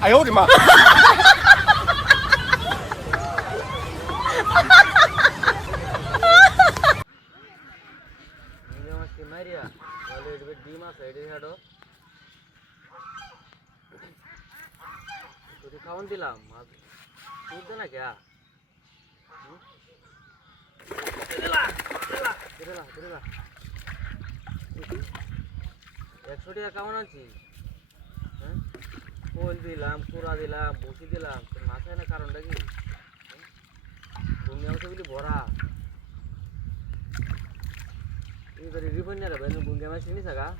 哎呦我的妈！ Maria, a little bit Dima side is head of. तुझे खाऊन दिला मग तू दे ना क्या दिला दिला दिला दिला 100 টাকা কেমন আছিস হ্যাঁ কোল দিলাম পুরা দিলাম বসি দিলাম তোর মাথায় না কারণটা কি দুনিয়া তো বলি ভরা ini dari ribbon nya ada banyak bunga mas ini saga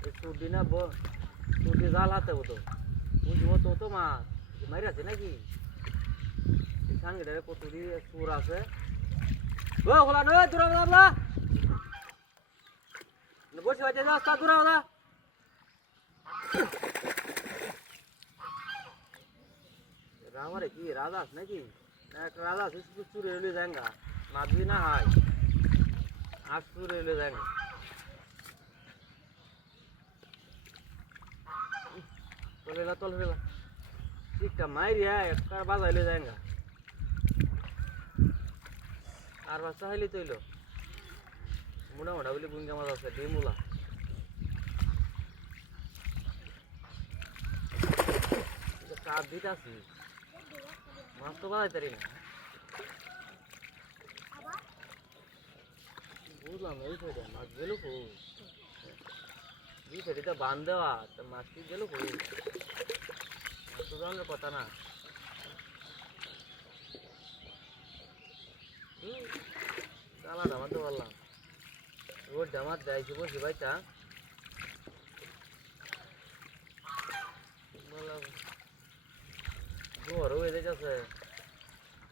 itu dina bo tu di zalat itu tuh mu jo to mas mari আছে নাকি এখান গেলে কত দি সুর আছে ও খোলা না দূরা বলা না বসে বাজে যা তা দূরা বলা রামারে কি রাজা নাকি না একটা রাজা সুসু চুরে লয়ে যাঙ্গা মাঝি না হয় आज पूरे ले जाएंगे तो लेला ठीक है मारी है एक कार बाजा ले जाएंगे आर बासा है ली तो लो मुड़ा मुड़ा बोली बुंगा मजा से डीमुला ये कार बीता सी मस्त बाजा तेरी ना বুঝলাম এই সাইডে মাছ গেল কো এই সাইডে তো বাঁধ দেওয়া তো মাছ কি গেল কো মাছ তো জানার কথা না চালা নামাতে পারলাম রোড জামাত যাইছি বসি ভাইটা বললাম জোর হয়ে যাচ্ছে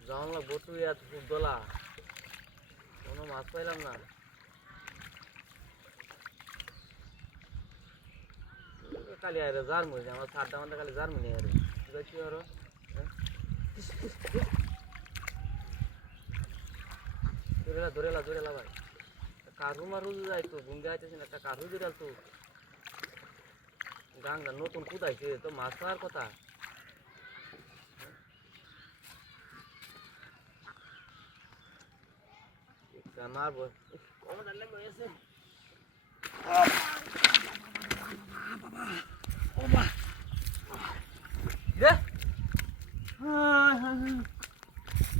জানলা বটু ইয়াত খুব দোলা কোনো মাছ পাইলাম না খালি আরে জার মুড়ি আমার সাতটা মানে খালি জার মুড়ি আরে কি আরো ধরেলা ভাই কারু মারু যাই তো গুঙ্গা আছে না একটা কারু দিরাল তো গাঙ্গা নতুন কুদাইছে তো মাছ পাওয়ার কথা মারবো কম ডালে গেছে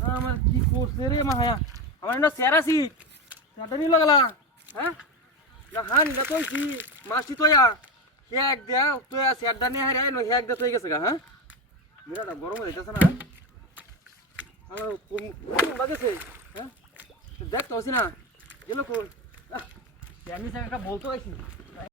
আমার কি করছে রে মায়া আমার না সেরাসি সেটা নি লাগলা হ্যাঁ না হান না কইছি মাছি তোয়া এক দে তোয়া সেটা নি হারে নো এক দে তোই গেছে গা হ্যাঁ মেরাটা গরম হয়ে যাচ্ছে না হ্যালো কোন বাজেছে হ্যাঁ দেখ তো আসি না গেল কোন আমি স্যার একটা বলতে আইছি